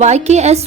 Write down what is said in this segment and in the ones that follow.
YKS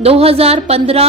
2015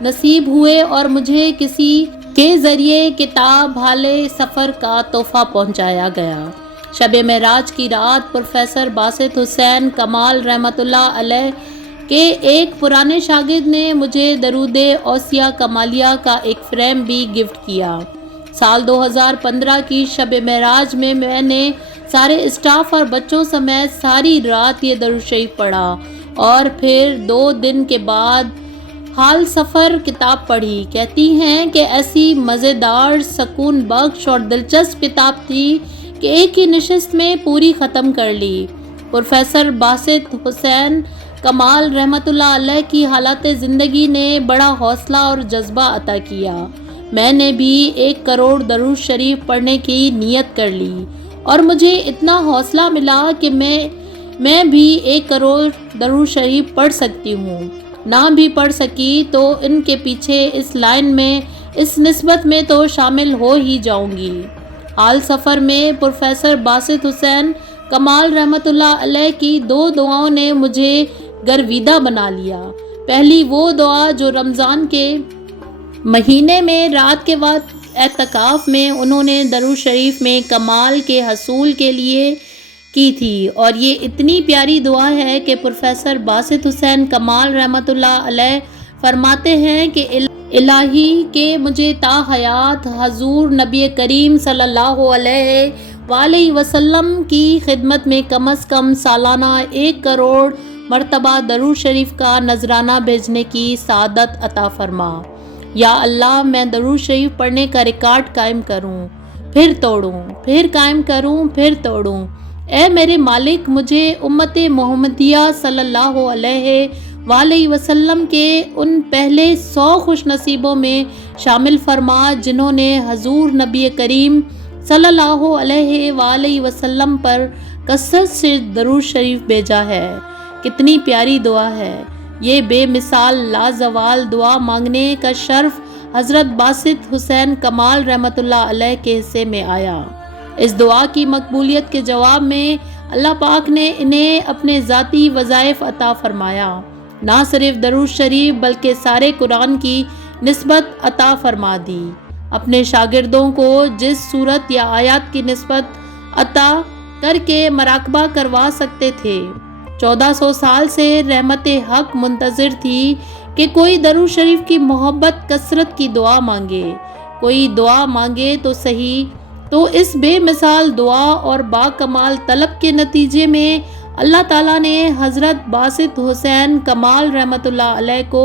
نصیب ہوئے اور مجھے کسی کے ذریعے کتاب حالِ سفر کا تحفہ پہنچایا گیا۔ شب معراج کی رات پروفیسر باسط حسین کمال رحمۃ اللہ علیہ کے ایک پرانے شاگرد نے مجھے درود اوسیہ کمالیہ کا ایک فریم بھی گفٹ کیا۔ سال 2015 کی شب معراج میں میں نے سارے اسٹاف اور بچوں سمیت ساری رات یہ درود شریف پڑھا اور پھر 2 دن کے بعد حال سفر کتاب پڑھی۔ کہتی ہیں کہ ایسی مزیدار، سکون بخش اور دلچسپ کتاب تھی کہ ایک ہی نشست میں پوری ختم کر لی۔ پروفیسر باسط حسین کمال رحمۃ اللہ علیہ کی حالات زندگی نے بڑا حوصلہ اور جذبہ عطا کیا۔ میں نے بھی 1 کروڑ درود شریف پڑھنے کی نیت کر لی اور مجھے اتنا حوصلہ ملا کہ میں بھی 1 کروڑ درود شریف پڑھ سکتی ہوں۔ نہ بھی پڑھ سکی تو ان کے پیچھے اس لائن میں، اس نسبت میں تو شامل ہو ہی جاؤں گی۔ حال سفر میں پروفیسر باسط حسین کمال رحمۃ اللہ علیہ کی 2 دعاؤں نے مجھے گرویدہ بنا لیا۔ پہلی وہ دعا جو رمضان کے مہینے میں رات کے وقت اعتکاف میں انہوں نے درود شریف میں کمال کے حصول کے لیے کی تھی، اور یہ اتنی پیاری دعا ہے کہ پروفیسر باسط حسین کمال رحمۃ اللہ علیہ فرماتے ہیں کہ الہی کہ مجھے تا حیات حضور نبی کریم صلی اللہ علیہ وآلہ وسلم کی خدمت میں کم از کم سالانہ 1 کروڑ مرتبہ درود شریف کا نذرانہ بھیجنے کی سعادت عطا فرما۔ یا اللہ، میں درود شریف پڑھنے کا ریکارڈ قائم کروں، پھر توڑوں، پھر قائم کروں، پھر توڑوں۔ اے میرے مالک، مجھے امت محمدیہ صلی اللہ علیہ وآلہ وسلم کے ان پہلے 100 خوش نصیبوں میں شامل فرما جنہوں نے حضور نبی کریم صلی اللہ علیہ وآلہ وسلم پر کثرت سے درود شریف بھیجا ہے۔ کتنی پیاری دعا ہے یہ! بے مثال لازوال دعا مانگنے کا شرف حضرت باسط حسین کمال رحمۃ اللہ علیہ کے حصے میں آیا۔ اس دعا کی مقبولیت کے جواب میں اللہ پاک نے انہیں اپنے ذاتی وظائف عطا فرمایا۔ نہ صرف درود شریف بلکہ سارے قرآن کی نسبت عطا فرما دی۔ اپنے شاگردوں کو جس صورت یا آیات کی نسبت عطا کر کے مراقبہ کروا سکتے تھے۔ 1400 سال سے رحمت حق منتظر تھی کہ کوئی درود شریف کی محبت کثرت کی دعا مانگے، کوئی دعا مانگے تو صحیح۔ تو اس بے مثال دعا اور با کمال طلب کے نتیجے میں اللہ تعالیٰ نے حضرت باسط حسین کمال رحمۃ اللہ علیہ کو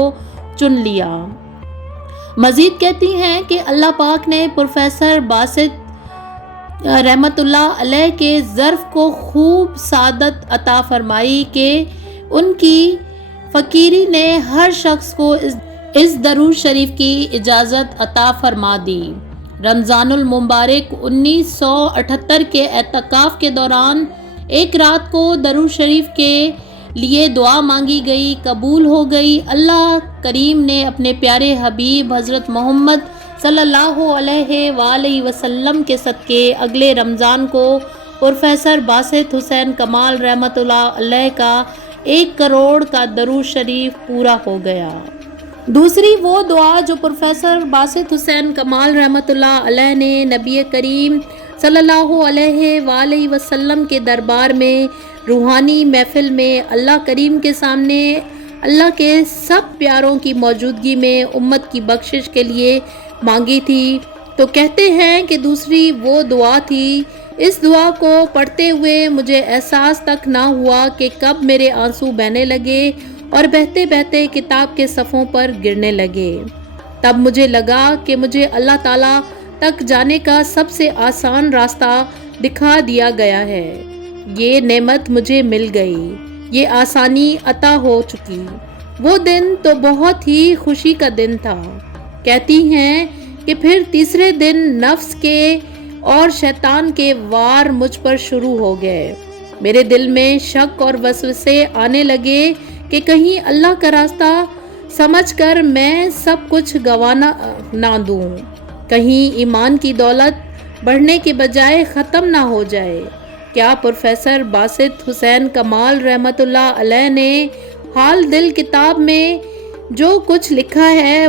چن لیا۔ مزید کہتی ہیں کہ اللہ پاک نے پروفیسر باسط رحمۃ اللہ علیہ کے ظرف کو خوب سعادت عطا فرمائی کہ ان کی فقیری نے ہر شخص کو اس درود شریف کی اجازت عطا فرما دی۔ رمضان المبارک 1978 کے اعتکاف کے دوران ایک رات کو درود شریف کے لیے دعا مانگی گئی، قبول ہو گئی۔ اللہ کریم نے اپنے پیارے حبیب حضرت محمد صلی اللہ علیہ وآلہ وسلم کے صدقے اگلے رمضان کو پروفیسر باسط حسین کمال رحمۃ اللہ علیہ کا 1 کروڑ کا درود شریف پورا ہو گیا۔ دوسری وہ دعا جو پروفیسر باسط حسین کمال رحمۃ اللہ علیہ نے نبی کریم صلی اللہ علیہ وآلہ وسلم کے دربار میں روحانی محفل میں اللہ کریم کے سامنے اللہ کے سب پیاروں کی موجودگی میں امت کی بخشش کے لیے مانگی تھی، تو کہتے ہیں کہ دوسری وہ دعا تھی۔ اس دعا کو پڑھتے ہوئے مجھے احساس تک نہ ہوا کہ کب میرے آنسو بہنے لگے اور بہتے بہتے کتاب کے صفحوں پر گرنے لگے۔ تب مجھے لگا کہ مجھے اللہ تعالیٰ تک جانے کا سب سے آسان راستہ دکھا دیا گیا ہے۔ یہ نعمت مجھے مل گئی، یہ آسانی عطا ہو چکی۔ وہ دن تو بہت ہی خوشی کا دن تھا۔ کہتی ہیں کہ پھر تیسرے دن نفس کے اور شیطان کے وار مجھ پر شروع ہو گئے۔ میرے دل میں شک اور وسوسے آنے لگے کہ کہیں اللہ کا راستہ سمجھ کر میں سب کچھ گنوا نہ دوں، کہیں ایمان کی دولت بڑھنے کے بجائے ختم نہ ہو جائے۔ کیا پروفیسر باسط حسین کمال رحمۃ اللہ علیہ نے حال دل کتاب میں جو کچھ لکھا ہے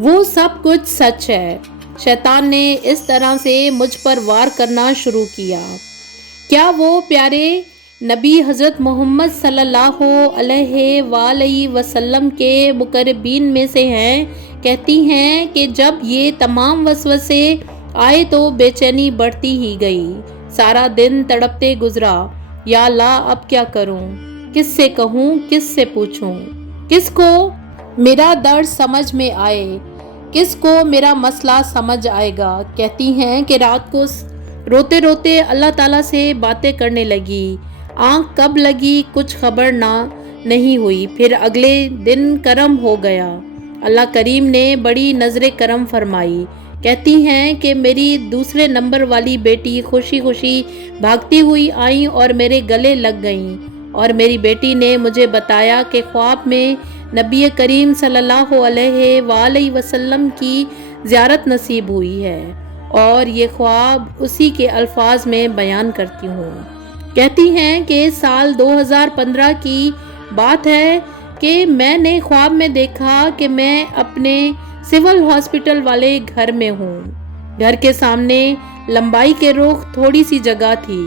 وہ سب کچھ سچ ہے۔ شیطان نے اس طرح سے مجھ پر وار کرنا شروع کیا۔ کیا وہ پیارے نبی حضرت محمد صلی اللہ علیہ وآلہ وسلم کے مقربین میں سے ہیں؟ کہتی ہیں کہ جب یہ تمام وسوسے آئے تو بے چینی بڑھتی ہی گئی، سارا دن تڑپتے گزرا۔ یا اللہ، اب کیا کروں؟ کس سے کہوں؟ کس سے پوچھوں؟ کس کو میرا درد سمجھ میں آئے؟ کس کو میرا مسئلہ سمجھ آئے گا؟ کہتی ہیں کہ رات کو روتے روتے اللہ تعالیٰ سے باتیں کرنے لگی۔ آنکھ کب لگی کچھ خبر نہیں ہوئی، پھر اگلے دن کرم ہو گیا۔ اللہ کریم نے بڑی نظر کرم فرمائی۔ کہتی ہیں کہ میری دوسرے نمبر والی بیٹی خوشی خوشی بھاگتی ہوئی آئیں اور میرے گلے لگ گئیں، اور میری بیٹی نے مجھے بتایا کہ خواب میں نبی کریم صلی اللہ علیہ وآلہ وسلم کی زیارت نصیب ہوئی ہے، اور یہ خواب اسی کے الفاظ میں بیان کرتی ہوں۔ کہتی ہیں کہ سال 2015 کی بات ہے کہ میں نے خواب میں دیکھا کہ میں اپنے سول ہاسپٹل والے گھر میں ہوں۔ گھر کے سامنے لمبائی کے رخ تھوڑی سی جگہ تھی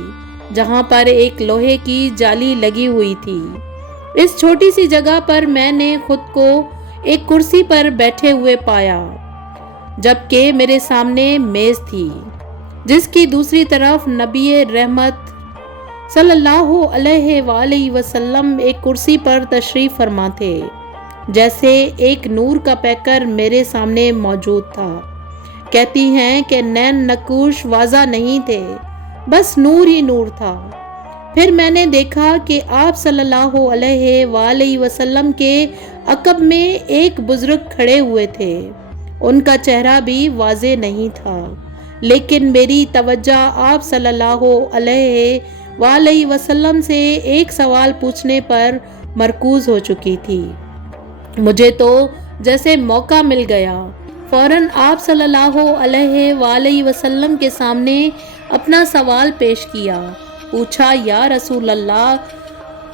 جہاں پر ایک لوہے کی جالی لگی ہوئی تھی۔ اس چھوٹی سی جگہ پر میں نے خود کو ایک کرسی پر بیٹھے ہوئے پایا، جبکہ میرے سامنے میز تھی جس کی دوسری طرف نبی رحمت صلی اللہ علیہ وآلہ وسلم ایک کرسی پر تشریف فرما تھے۔ جیسے ایک نور کا پیکر میرے سامنے موجود تھا۔ کہتی ہیں کہ نین نقوش واضح نہیں تھے، بس نور ہی نور تھا۔ پھر میں نے دیکھا کہ آپ صلی اللہ علیہ وآلہ وسلم کے عقب میں ایک بزرگ کھڑے ہوئے تھے۔ ان کا چہرہ بھی واضح نہیں تھا، لیکن میری توجہ آپ صلی اللہ علیہ وآلہ وسلم سے ایک سوال پوچھنے پر مرکوز ہو چکی تھی۔ مجھے تو جیسے موقع مل گیا، فوراً آپ صلی اللہ علیہ وآلہ وسلم کے سامنے اپنا سوال پیش کیا۔ پوچھا، یا رسول اللہ،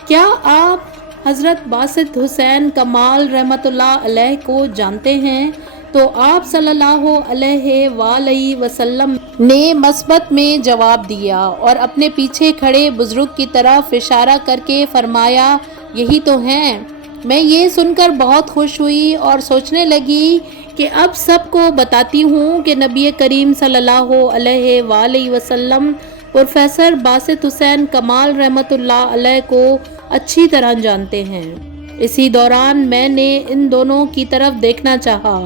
کیا آپ حضرت باسط حسین کمال رحمۃ اللہ علیہ کو جانتے ہیں؟ تو آپ صلی اللہ علیہ وآلہ وسلم نے مثبت میں جواب دیا اور اپنے پیچھے کھڑے بزرگ کی طرف اشارہ کر کے فرمایا، یہی تو ہیں۔ میں یہ سن کر بہت خوش ہوئی اور سوچنے لگی کہ اب سب کو بتاتی ہوں کہ نبی کریم صلی اللہ علیہ وآلہ وسلم پروفیسر باسط حسین کمال رحمۃ اللہ علیہ کو اچھی طرح جانتے ہیں۔ اسی دوران میں نے ان دونوں کی طرف دیکھنا چاہا،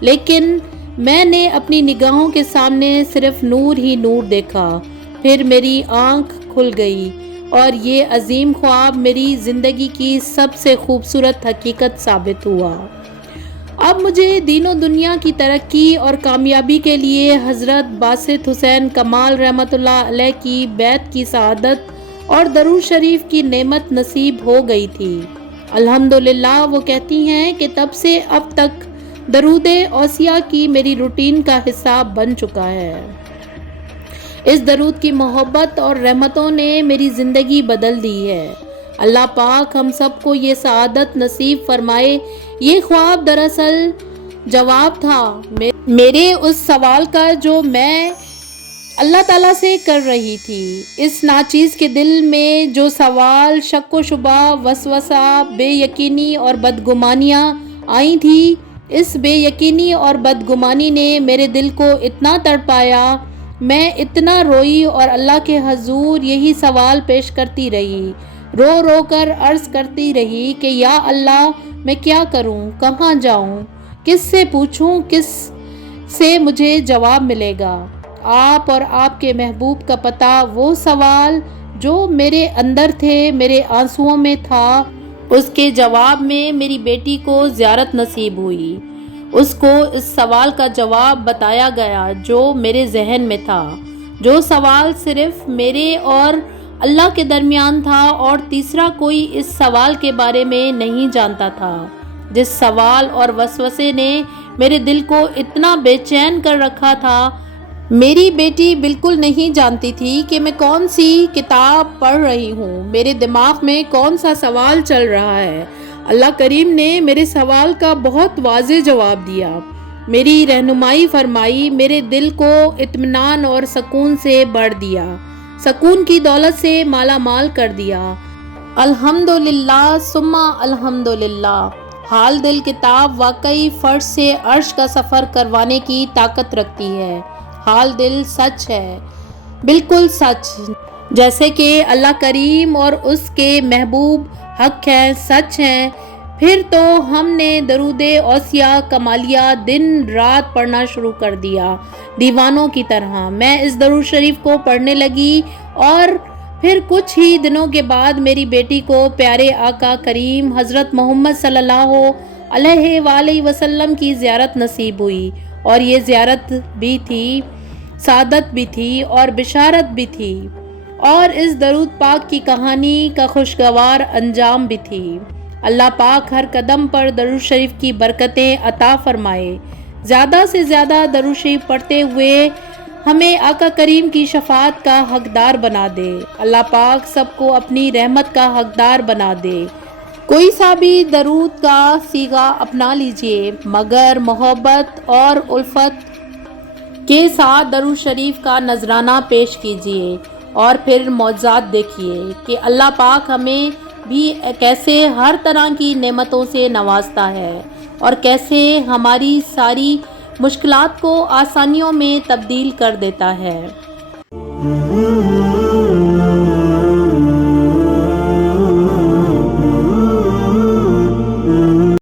لیکن میں نے اپنی نگاہوں کے سامنے صرف نور ہی نور دیکھا۔ پھر میری آنکھ کھل گئی اور یہ عظیم خواب میری زندگی کی سب سے خوبصورت حقیقت ثابت ہوا۔ اب مجھے دین و دنیا کی ترقی اور کامیابی کے لیے حضرت باسط حسین کمال رحمۃ اللہ علیہ کی بیعت کی سعادت اور درود شریف کی نعمت نصیب ہو گئی تھی۔ الحمدللہ، وہ کہتی ہیں کہ تب سے اب تک درود اوصیہ کی میری روٹین کا حصہ بن چکا ہے۔ اس درود کی محبت اور رحمتوں نے میری زندگی بدل دی ہے۔ اللہ پاک ہم سب کو یہ سعادت نصیب فرمائے۔ یہ خواب دراصل جواب تھا میرے اس سوال کا جو میں اللہ تعالیٰ سے کر رہی تھی۔ اس ناچیز کے دل میں جو سوال، شک و شبہ، وسوسہ، بے یقینی اور بدگمانیاں آئی تھی، اس بے یقینی اور بدگمانی نے میرے دل کو اتنا تڑپایا، میں اتنا روئی اور اللہ کے حضور یہی سوال پیش کرتی رہی، رو رو کر عرض کرتی رہی کہ یا اللہ، میں کیا کروں؟ کہاں جاؤں؟ کس سے پوچھوں؟ کس سے مجھے جواب ملے گا؟ آپ اور آپ کے محبوب کا پتہ، وہ سوال جو میرے اندر تھے، میرے آنسوؤں میں تھا، اس کے جواب میں میری بیٹی کو زیارت نصیب ہوئی۔ اس کو اس سوال کا جواب بتایا گیا جو میرے ذہن میں تھا، جو سوال صرف میرے اور اللہ کے درمیان تھا، اور تیسرا کوئی اس سوال کے بارے میں نہیں جانتا تھا۔ جس سوال اور وسوسے نے میرے دل کو اتنا بے چین کر رکھا تھا، میری بیٹی بالکل نہیں جانتی تھی کہ میں کون سی کتاب پڑھ رہی ہوں، میرے دماغ میں کون سا سوال چل رہا ہے۔ اللہ کریم نے میرے سوال کا بہت واضح جواب دیا، میری رہنمائی فرمائی، میرے دل کو اطمینان اور سکون سے بھر دیا، سکون کی دولت سے مالا مال کر دیا۔ الحمدللہ ثم الحمدللہ۔ حال دل کتاب واقعی فرش سے عرش کا سفر کروانے کی طاقت رکھتی ہے۔ حال دل سچ ہے، بالکل سچ، جیسے کہ اللہ کریم اور اس کے محبوب حق ہیں، سچ ہیں۔ پھر تو ہم نے درود اوصیہ کمالیہ دن رات پڑھنا شروع کر دیا، دیوانوں کی طرح۔ میں اس درود شریف کو پڑھنے لگی اور پھر کچھ ہی دنوں کے بعد میری بیٹی کو پیارے آقا کریم حضرت محمد صلی اللہ علیہ وآلہ وسلم کی زیارت نصیب ہوئی، اور یہ زیارت بھی تھی، سعادت بھی تھی اور بشارت بھی تھی، اور اس درود پاک کی کہانی کا خوشگوار انجام بھی تھی۔ اللہ پاک ہر قدم پر درود شریف کی برکتیں عطا فرمائے۔ زیادہ سے زیادہ درود شریف پڑھتے ہوئے ہمیں آقا کریم کی شفاعت کا حقدار بنا دے۔ اللہ پاک سب کو اپنی رحمت کا حقدار بنا دے۔ کوئی سا بھی درود کا صیغہ اپنا لیجئے، مگر محبت اور الفت کے ساتھ درود شریف کا نذرانہ پیش کیجئے، اور پھر معجزات دیکھیے کہ اللہ پاک ہمیں بھی کیسے ہر طرح کی نعمتوں سے نوازتا ہے، اور کیسے ہماری ساری مشکلات کو آسانیوں میں تبدیل کر دیتا ہے۔